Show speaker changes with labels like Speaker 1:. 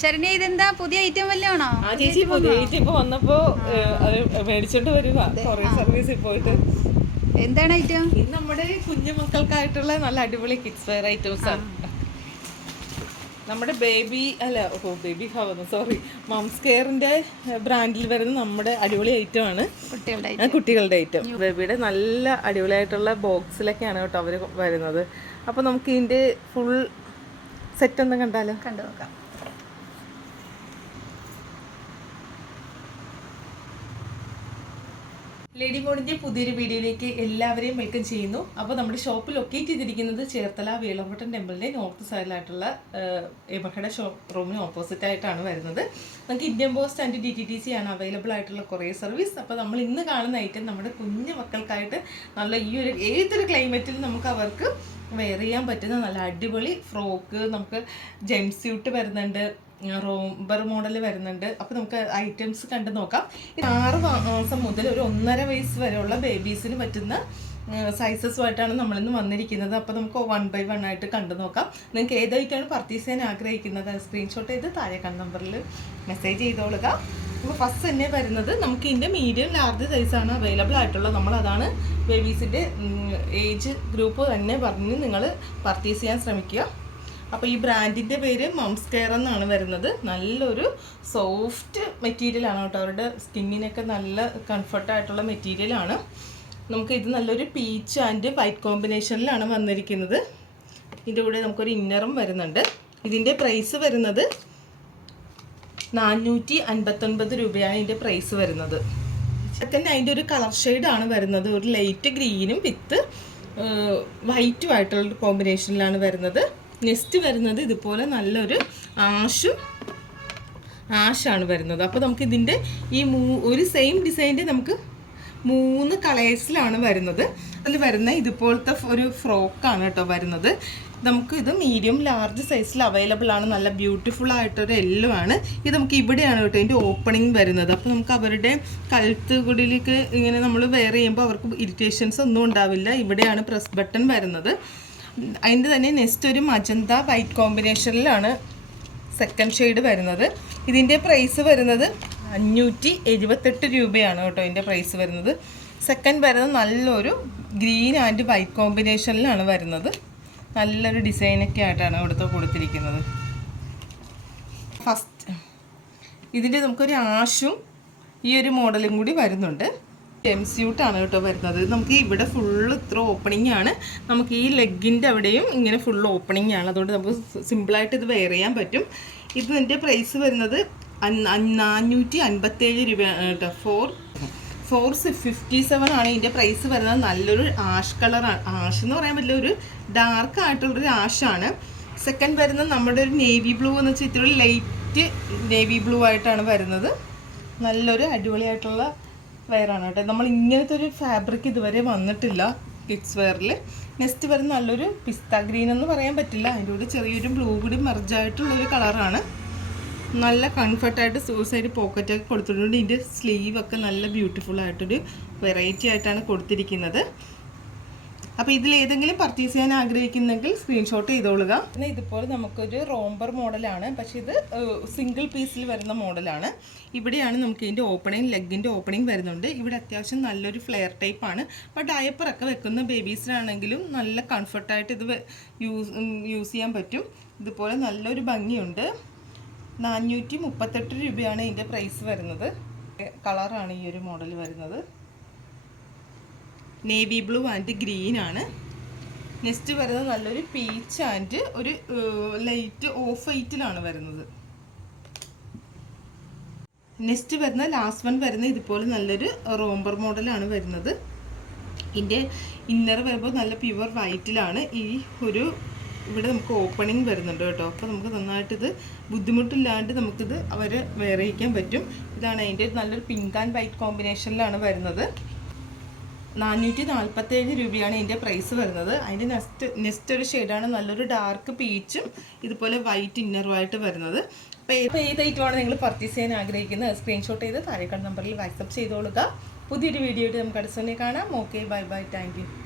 Speaker 1: ശരണ്യ ഇതെന്താ? പുതിയ ഐറ്റം വല്ലതാണോ
Speaker 2: ആ ചേച്ചി പുതിയ ഐറ്റം ഇപ്പൊ വന്നപ്പോ അത് മേടിച്ചോണ്ട് വരുക കൊറിയർ സർവീസിൽ പോയിട്ട്.
Speaker 1: എന്താണ് ഐറ്റം
Speaker 2: ഇത് നമ്മുടെ കുഞ്ഞു മക്കൾക്കായിട്ടുള്ള നല്ല അടിപൊളി കിഡ്സ് വെയർ ഐറ്റംസ് ആണ്. നമ്മുടെ ബേബി അല്ല ഓ ബേബി ഹവന്ന് സോറി മംസ് കെയറിന്റെ ബ്രാൻഡിൽ വരുന്ന നമ്മുടെ അടിപൊളി ഐറ്റം ആണ്.
Speaker 1: കുട്ടികളുടെ
Speaker 2: ഐറ്റം ബേബിയുടെ നല്ല അടിപൊളിയായിട്ടുള്ള ബോക്സിലൊക്കെയാണ് കേട്ടോ അവർ വരുന്നത്. അപ്പോൾ നമുക്ക് ഇതിന്റെ ഫുൾ സെറ്റ് ഒന്ന് കണ്ടാലോ?
Speaker 1: കണ്ടു നോക്കാം.
Speaker 2: ലേഡി മോഡിന്റെ പുതിയൊരു വീഡിയോയിലേക്ക് എല്ലാവരെയും വെൽക്കം ചെയ്യുന്നു. അപ്പോൾ നമ്മുടെ ഷോപ്പ് ലൊക്കേറ്റ് ചെയ്തിരിക്കുന്നത് ചേർത്തല വേളംപട്ടൻ ടെമ്പിളിന്റെ നോർത്ത് സൈഡിലായിട്ടുള്ള ഷോപ്പ് ഷോറൂമിന് ഓപ്പോസിറ്റ് ആയിട്ടാണ് വരുന്നത്. നമുക്ക് Indian post and D T T C ആണ് അവൈലബിൾ ആയിട്ടുള്ള കുറേ സർവീസ് അപ്പോൾ നമ്മൾ ഇന്ന് കാണുന്ന ഐറ്റം നമ്മുടെ കുഞ്ഞു മക്കൾക്കായിട്ട് നല്ല ഈ ഒരു ഏതൊരു ക്ലൈമറ്റിൽ നമുക്ക് അവർക്ക് വെയർ ചെയ്യാൻ പറ്റുന്ന നല്ല അടിപൊളി ഫ്രോക്ക് നമുക്ക് ജെംസ്യൂട്ട് വരുന്നുണ്ട്. റോംബർ മോഡൽ വരുന്നുണ്ട്. അപ്പോൾ നമുക്ക് ഐറ്റംസ് കണ്ടു നോക്കാം. ഇത് ആറ് മാസം മുതൽ ഒരു ഒന്നര വയസ്സ് വരെയുള്ള ബേബീസിന് പറ്റുന്ന സൈസസ് ആയിട്ടാണ് നമ്മളിന്ന് വന്നിരിക്കുന്നത്. അപ്പോൾ നമുക്ക് വൺ ബൈ വൺ ആയിട്ട് കണ്ടു നോക്കാം. നിങ്ങൾക്ക് ഏതായിട്ടാണ് പർച്ചേസ് ചെയ്യാൻ ആഗ്രഹിക്കുന്നത്? സ്ക്രീൻഷോട്ട് ചെയ്ത് താഴെ കണ്ട നമ്പറിൽ മെസ്സേജ് ചെയ്തോളുക. അപ്പോൾ ഫസ്റ്റ് തന്നെ വരുന്നത് നമുക്ക് ഇതിന്റെ മീഡിയം ലാർജ് സൈസാണ് അവൈലബിൾ ആയിട്ടുള്ളത് നമ്മൾ അതാണ് ബേബീസിന്റെ ഏജ് ഗ്രൂപ്പ് തന്നെ പറഞ്ഞ് നിങ്ങൾ പർച്ചേസ് ചെയ്യാൻ ശ്രമിക്കുക. അപ്പോൾ ഈ ബ്രാൻഡിന്റെ പേര് മംസ് കെയർ എന്നാണ് വരുന്നത്. നല്ലൊരു സോഫ്റ്റ് മെറ്റീരിയൽ ആണ് കേട്ടോ. അവരുടെ സ്കിന്നിനൊക്കെ നല്ല കംഫർട്ടായിട്ടുള്ള മെറ്റീരിയലാണ് നമുക്ക് ഇത് നല്ലൊരു പീച്ച് ആൻഡ് വൈറ്റ് കോമ്പിനേഷനിലാണ് വന്നിരിക്കുന്നത്. ഇതിന്റെ കൂടെ നമുക്കൊരു ഇന്നറും വരുന്നുണ്ട്. ഇതിന്റെ പ്രൈസ് വരുന്നത് നാനൂറ്റി അൻപത്തൊൻപത് രൂപയാണ് ഇതിന്റെ പ്രൈസ് വരുന്നത്. സെക്കൻഡ് അതിന്റെ ഒരു കളർ ഷെയ്ഡാണ് വരുന്നത്. ഒരു ലൈറ്റ് ഗ്രീനും വിത്ത് വൈറ്റും ആയിട്ടുള്ള കോമ്പിനേഷനിലാണ് വരുന്നത്. നെക്സ്റ്റ് വരുന്നത് ഇതുപോലെ നല്ലൊരു ആഷും ആഷാണ് വരുന്നത്. അപ്പോൾ നമുക്ക് ഇതിന്റെ ഈ മൂ ഒരു സെയിം ഡിസൈന്റെ നമുക്ക് മൂന്ന് കളേഴ്സിലാണ് വരുന്നത്. അതിൽ വരുന്ന ഇതുപോലത്തെ ഒരു ഫ്രോക്കാണ് കേട്ടോ വരുന്നത്. നമുക്ക് ഇത് മീഡിയം ലാർജ് സൈസിൽ അവൈലബിൾ ആണ്. നല്ല ബ്യൂട്ടിഫുൾ ആയിട്ടൊരു എല്ലോ ആണ്. ഇത് നമുക്ക് ഇവിടെയാണ് കേട്ടോ ഇതിന്റെ ഓപ്പണിംഗ് വരുന്നത്. അപ്പോൾ നമുക്ക് അവരുടെ കഴുത്ത് ഇങ്ങനെ നമ്മൾ വെയർ ചെയ്യുമ്പോൾ അവർക്ക് ഇറിറ്റേഷൻസ് ഒന്നും ഉണ്ടാവില്ല. ഇവിടെയാണ് പ്രസ് ബട്ടൺ വരുന്നത്. അതിന്റെ തന്നെ നെക്സ്റ്റ് ഒരു മജന്ത വൈറ്റ് കോമ്പിനേഷനിലാണ് സെക്കൻഡ് ഷെയ്ഡ് വരുന്നത്. ഇതിന്റെ പ്രൈസ് വരുന്നത് അഞ്ഞൂറ്റി എഴുപത്തെട്ട് രൂപയാണ് കേട്ടോ ഇതിന്റെ പ്രൈസ് വരുന്നത്. സെക്കൻഡ് വരുന്നത് നല്ലൊരു ഗ്രീൻ ആൻഡ് വൈറ്റ് കോമ്പിനേഷനിലാണ് വരുന്നത്. നല്ലൊരു ഡിസൈനൊക്കെ ആയിട്ടാണ് ഇവിടുത്തെ കൊടുത്തിരിക്കുന്നത്. ഫസ്റ്റ് ഇതിന്റെ നമുക്കൊരു ആഷും ഈ ഒരു മോഡലും കൂടി വരുന്നുണ്ട്. എം സ്യൂട്ടാണ് കേട്ടോ വരുന്നത്. നമുക്ക് ഇവിടെ ഫുള്ള് ഇത്ര ഓപ്പണിംഗ് ആണ്. നമുക്ക് ഈ ലെഗിന്റെ അവിടെയും ഇങ്ങനെ ഫുൾ ഓപ്പണിംഗ് ആണ്. അതുകൊണ്ട് നമുക്ക് സിമ്പിളായിട്ട് ഇത് വെയർ ചെയ്യാൻ പറ്റും. ഇതിന്റെ പ്രൈസ് വരുന്നത് നാനൂറ്റി അൻപത്തേഴ് രൂപയാണ് കേട്ടോ ഫോർ ഫോർ ഫിഫ്റ്റി സെവൻ ആണ് ഇതിന്റെ പ്രൈസ് വരുന്നത്. നല്ലൊരു ആഷ് കളറാണ് ആഷ് എന്ന് പറയാൻ പറ്റില്ല ഒരു ഡാർക്ക് ആയിട്ടുള്ളൊരു ആഷാണ് സെക്കൻഡ് വരുന്നത് നമ്മുടെ ഒരു നേവി ബ്ലൂ എന്ന് വെച്ചാൽ ഇത്തിരി ലൈറ്റ് നേവി ബ്ലൂ ആയിട്ടാണ് വരുന്നത്. നല്ലൊരു അടിപൊളിയായിട്ടുള്ള വെയറാണ് കേട്ടോ. നമ്മൾ ഇങ്ങനത്തെ ഒരു ഫാബ്രിക് ഇതുവരെ വന്നിട്ടില്ല കിഡ്സ് വെയറിൽ നെക്സ്റ്റ് വരുന്ന നല്ലൊരു പിസ്ത ഗ്രീൻ എന്ന് പറയാൻ പറ്റില്ല. അതിന്റെ കൂടെ ചെറിയൊരു ബ്ലൂ കൂടി മെർജായിട്ടുള്ളൊരു കളറാണ് നല്ല കംഫർട്ടായിട്ട് സൂസൈഡ് പോക്കറ്റൊക്കെ കൊടുത്തിട്ടുണ്ട്. ഇതിന്റെ സ്ലീവൊക്കെ നല്ല ബ്യൂട്ടിഫുൾ ആയിട്ടൊരു വെറൈറ്റി ആയിട്ടാണ് കൊടുത്തിരിക്കുന്നത്. അപ്പോൾ ഇതിൽ ഏതെങ്കിലും പർച്ചേസ് ചെയ്യാൻ ആഗ്രഹിക്കുന്നെങ്കിൽ സ്ക്രീൻഷോട്ട് ചെയ്തോളുക. പിന്നെ ഇതുപോലെ നമുക്കൊരു റോംബർ മോഡലാണ് പക്ഷേ ഇത് സിംഗിൾ പീസിൽ വരുന്ന മോഡലാണ് ഇവിടെയാണ് നമുക്ക് ഇതിന്റെ ഓപ്പണിങ് ലെഗിന്റെ ഓപ്പണിങ് വരുന്നുണ്ട്. ഇവിടെ അത്യാവശ്യം നല്ലൊരു ഫ്ലെയർ ടൈപ്പാണ് അപ്പോൾ ഡയപ്പറൊക്കെ വെക്കുന്ന ബേബീസിനാണെങ്കിലും നല്ല കംഫർട്ടായിട്ട് ഇത് യൂസ് യൂസ് ചെയ്യാൻ പറ്റും. ഇതുപോലെ നല്ലൊരു ഭംഗിയുണ്ട്. നാനൂറ്റി മുപ്പത്തെട്ട് രൂപയാണ് ഇതിന്റെ പ്രൈസ് വരുന്നത്. കളറാണ് ഈ ഒരു മോഡൽ വരുന്നത്. നേവി ബ്ലൂ ആൻഡ് ഗ്രീൻ ആണ്. നെക്സ്റ്റ് വരുന്നത് നല്ലൊരു പീച്ച് ആൻഡ് ഒരു ലൈറ്റ് ഓഫ് വൈറ്റിലാണ് വരുന്നത്. നെക്സ്റ്റ് വരുന്ന ലാസ്റ്റ് വൺ വരുന്ന ഇതുപോലെ നല്ലൊരു റോംബർ മോഡലാണ് വരുന്നത്. ഇതിന്റെ ഇന്നർ വരുമ്പോൾ നല്ല പ്യുവർ വൈറ്റിലാണ് ഈ ഒരു ഇവിടെ നമുക്ക് ഓപ്പണിംഗ് വരുന്നുണ്ട് കേട്ടോ. അപ്പോൾ നമുക്ക് നന്നായിട്ടിത് ബുദ്ധിമുട്ടില്ലാണ്ട് നമുക്കിത് അവരെ വേറെയിക്കാൻ പറ്റും. ഇതാണ് അതിന്റെ നല്ലൊരു പിങ്ക് ആൻഡ് വൈറ്റ് കോമ്പിനേഷനിലാണ് വരുന്നത്. നാനൂറ്റി നാൽപ്പത്തേഴ് രൂപയാണ് ഇതിന്റെ പ്രൈസ് വരുന്നത്. അതിന്റെ നെക്സ്റ്റ് നെക്സ്റ്റ് ഒരു ഷെയ്ഡാണ് നല്ലൊരു ഡാർക്ക് പീച്ചും ഇതുപോലെ വൈറ്റ് ഇന്നറുമായിട്ട് വരുന്നത്. അപ്പോൾ ഏത് ഐറ്റമാണ് നിങ്ങൾ പർച്ചേസ് ചെയ്യാൻ ആഗ്രഹിക്കുന്നത്? സ്ക്രീൻഷോട്ട് ചെയ്ത് താഴെക്കാട് നമ്പറിൽ വാട്സപ്പ് ചെയ്തോളുക. പുതിയൊരു വീഡിയോ നമുക്ക് അടുത്ത കാണാം. Okay bye bye thank